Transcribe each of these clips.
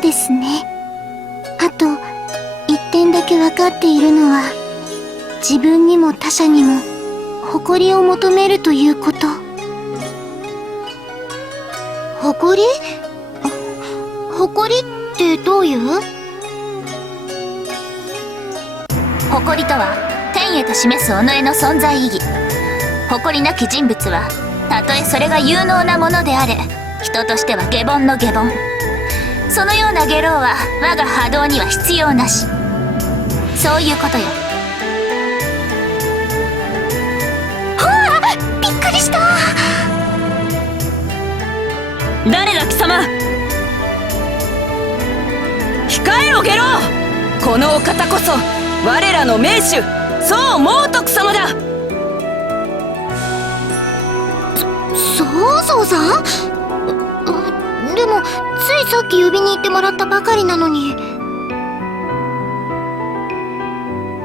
そうですね。あと、一点だけ分かっているのは、自分にも他者にも、誇りを求めるということ。誇り？誇りってどういう？誇りとは天へと示す己の存在意義。誇りなき人物はたとえそれが有能なものであれ、人としては下凡の下凡。そのような下郎は我が波動には必要なし。そういうことよ。はあ、びっくりした。誰だ貴様。控えろ下郎。このお方こそ我らの名手宋猛徳様だ。そうさん？でもついさっき呼びに行ってもらったばかりなのに。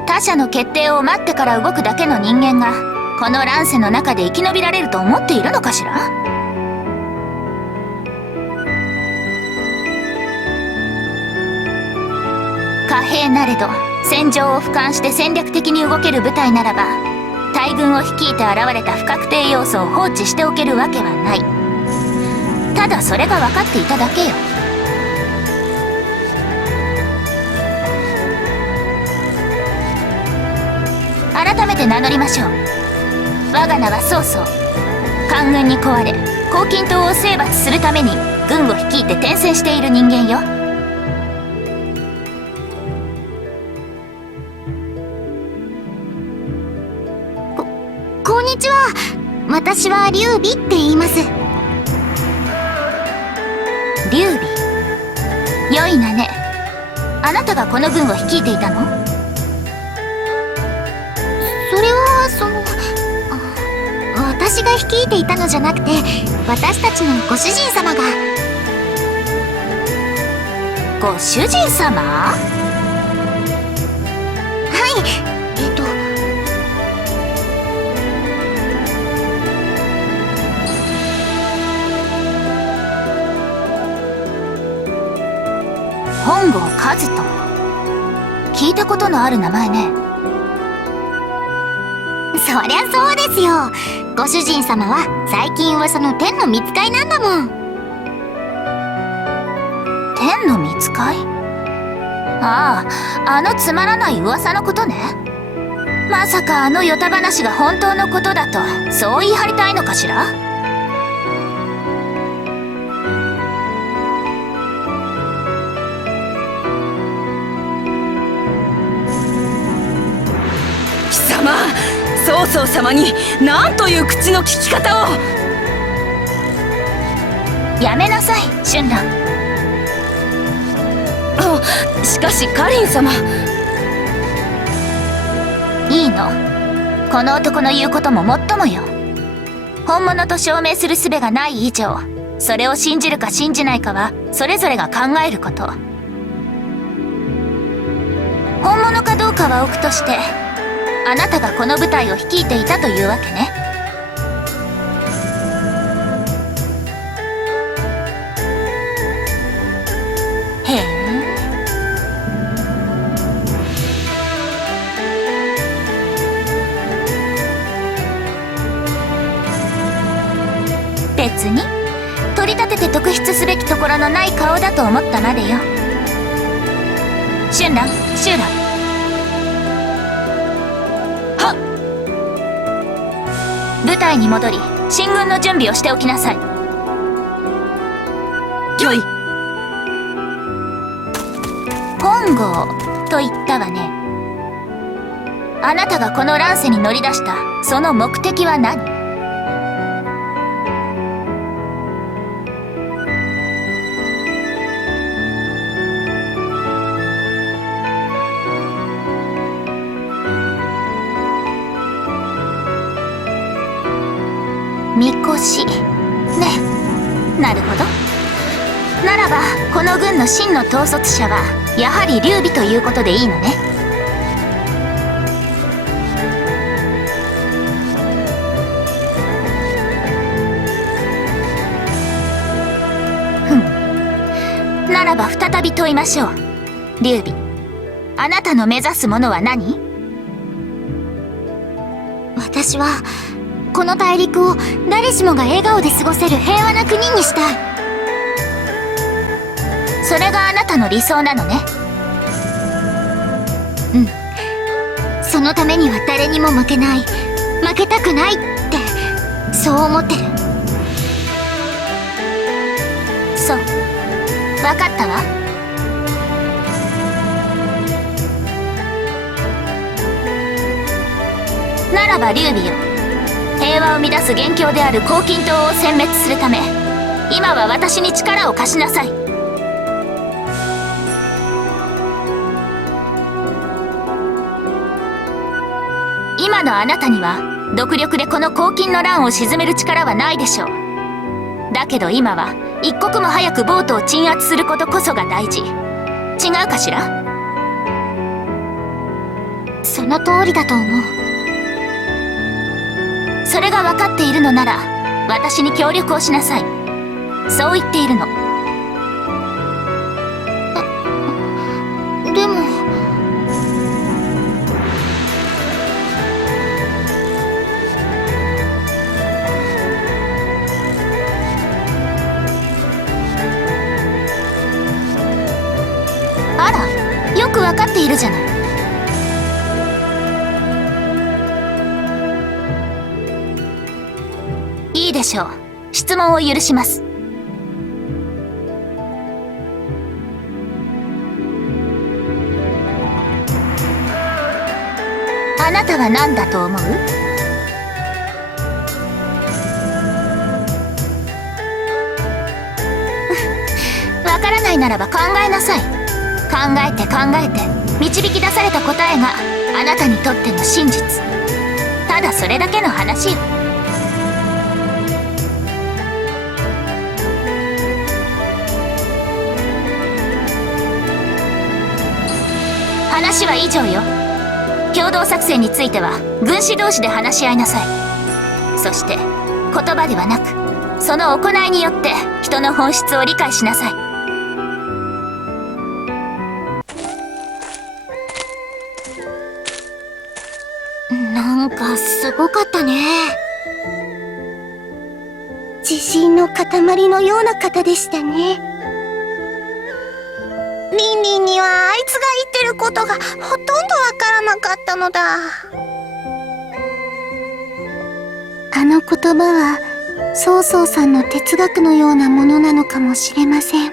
他者の決定を待ってから動くだけの人間がこの乱世の中で生き延びられると思っているのかしら。貨幣なれど戦場を俯瞰して戦略的に動ける部隊ならば、大軍を率いて現れた不確定要素を放置しておけるわけはない。ただそれが分かっていただけよ。改めて名乗りましょう。我が名は曹操。官軍に壊れ黄巾島を征伐するために軍を率いて転戦している人間よ。こんにちは。私は劉備って言います。劉備。良い名ね。あなたがこの軍を率いていたの？それは私が率いていたのじゃなくて、私たちのご主人様が。ご主人様？はい、本郷和人。聞いたことのある名前ね。そりゃそうですよ。ご主人様は最近噂の天の御使いなんだもん。天の御使い？ああ、あのつまらない噂のことね。まさかあのヨタ話が本当のことだとそう言い張りたいのかしら。貴様、曹操様に何という口の利き方を。やめなさい、春蘭。しかしカリン様。いいの。この男の言うことももっともよ。本物と証明する術がない以上、それを信じるか信じないかはそれぞれが考えること。本物かどうかは置くとして、あなたがこの部隊を率いていたというわけね。へえ。別に取り立てて特筆すべきところのない顔だと思ったまでよ。春蘭、シューラ。はっ。部隊に戻り進軍の準備をしておきなさい。よい。本郷と言ったわね。あなたがこの乱世に乗り出したその目的は何？みこしね。なるほど。ならばこの軍の真の統率者はやはり劉備ということでいいのね。ふん。ならば再び問いましょう。劉備、あなたの目指すものは何？私はこの大陸を誰しもが笑顔で過ごせる平和な国にしたい。それがあなたの理想なのね。そのためには誰にも負けない、負けたくないってそう思ってる。そう、分かったわ。ならば劉備よ、平和を乱す元凶である黄金塔を殲滅するため、今は私に力を貸しなさい。今のあなたには独力でこの黄金の乱を鎮める力はないでしょう。だけど今は一刻も早くボートを鎮圧することこそが大事。違うかしら？その通りだと思う。それが分かっているのなら私に協力をしなさい。そう言っているの。でもあら、よく分かっているじゃない。いいでしょう。質問を許します。あなたは何だと思う？わからないならば考えなさい。考えて考えて導き出された答えがあなたにとっての真実。ただそれだけの話よ。話は以上よ。共同作戦については軍師同士で話し合いなさい。そして言葉ではなくその行いによって人の本質を理解しなさい。なんかすごかったね。自信の塊のような方でしたね。リンリンにはあいつが言ってることがほとんどわからなかったのだ。あの言葉は曹操さんの哲学のようなものなのかもしれません。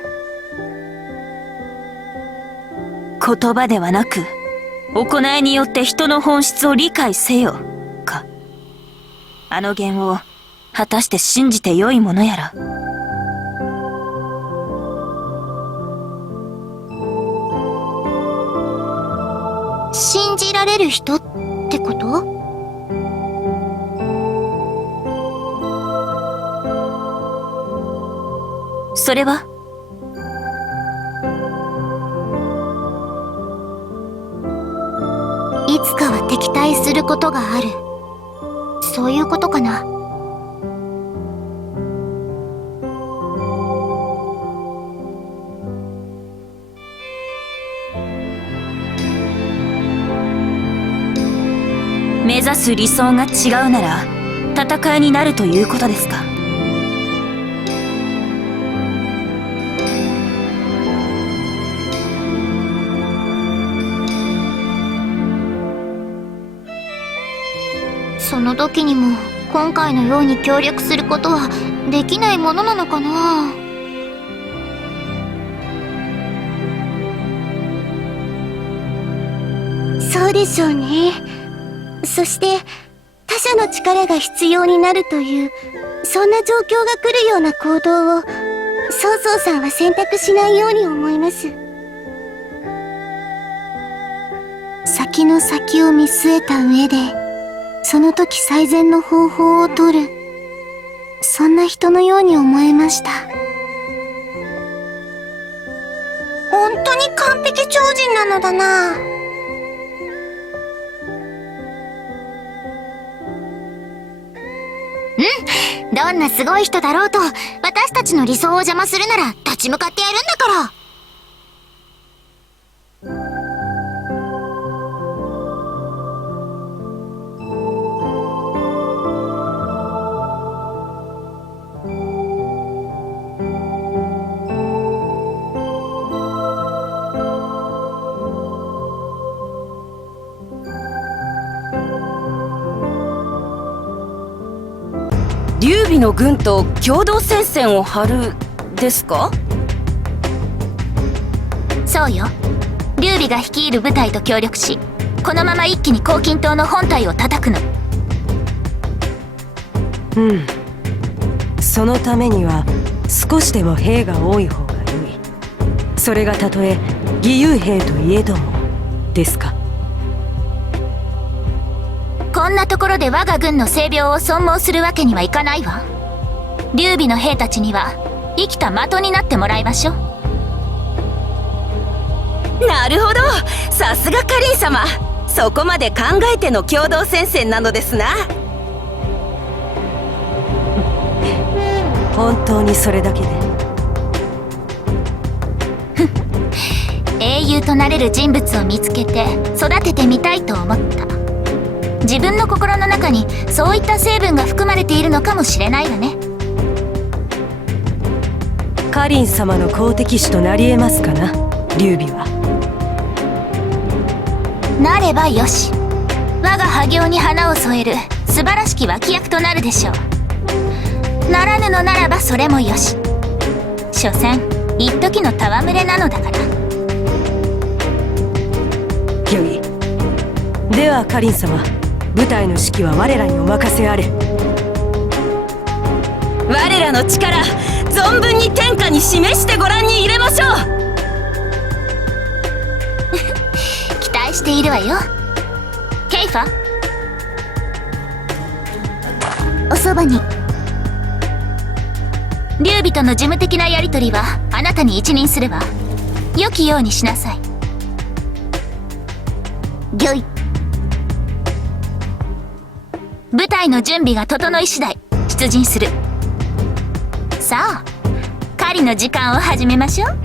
言葉ではなく行いによって人の本質を理解せよか。あの言を果たして信じてよいものやら。信じられる人ってこと？それは？いつかは敵対することがある。そういうことかな。目指す理想が違うなら戦いになるということですか。その時にも今回のように協力することはできないものなのかな。そうでしょうね。そして他者の力が必要になるというそんな状況が来るような行動を曹操さんは選択しないように思います。先の先を見据えた上でその時最善の方法を取る、そんな人のように思えました。本当に完璧超人なのだな。どんなすごい人だろうと私たちの理想を邪魔するなら立ち向かってやるんだから。劉備の軍と共同戦線を張るですか？そうよ。劉備が率いる部隊と協力し、このまま一気に黄巾島の本体を叩くの。そのためには少しでも兵が多い方がいい。それがたとえ義勇兵といえどもですか？こんなところで我が軍の性病を損耗するわけにはいかないわ。劉備の兵たちには生きた的になってもらいましょう。なるほど、さすがカリン様。そこまで考えての共同戦線なのですな。本当にそれだけで？英雄となれる人物を見つけて育ててみたいと思った。自分の心の中にそういった成分が含まれているのかもしれないわね。カリン様の好敵手となり得ますかな、劉備は。なればよし。我が破行に花を添える素晴らしき脇役となるでしょう。ならぬのならばそれもよし。所詮一時の戯れなのだから。よい。ではカリン様、部隊の指揮は我らにお任せあれ。我らの力存分に天下に示してご覧に入れましょう。期待しているわよ。ケイファ、おそばに。劉備との事務的なやり取りはあなたに一任するわ。良きようにしなさい。御意。部隊の準備が整い次第出陣する。さあ、狩りの時間を始めましょう。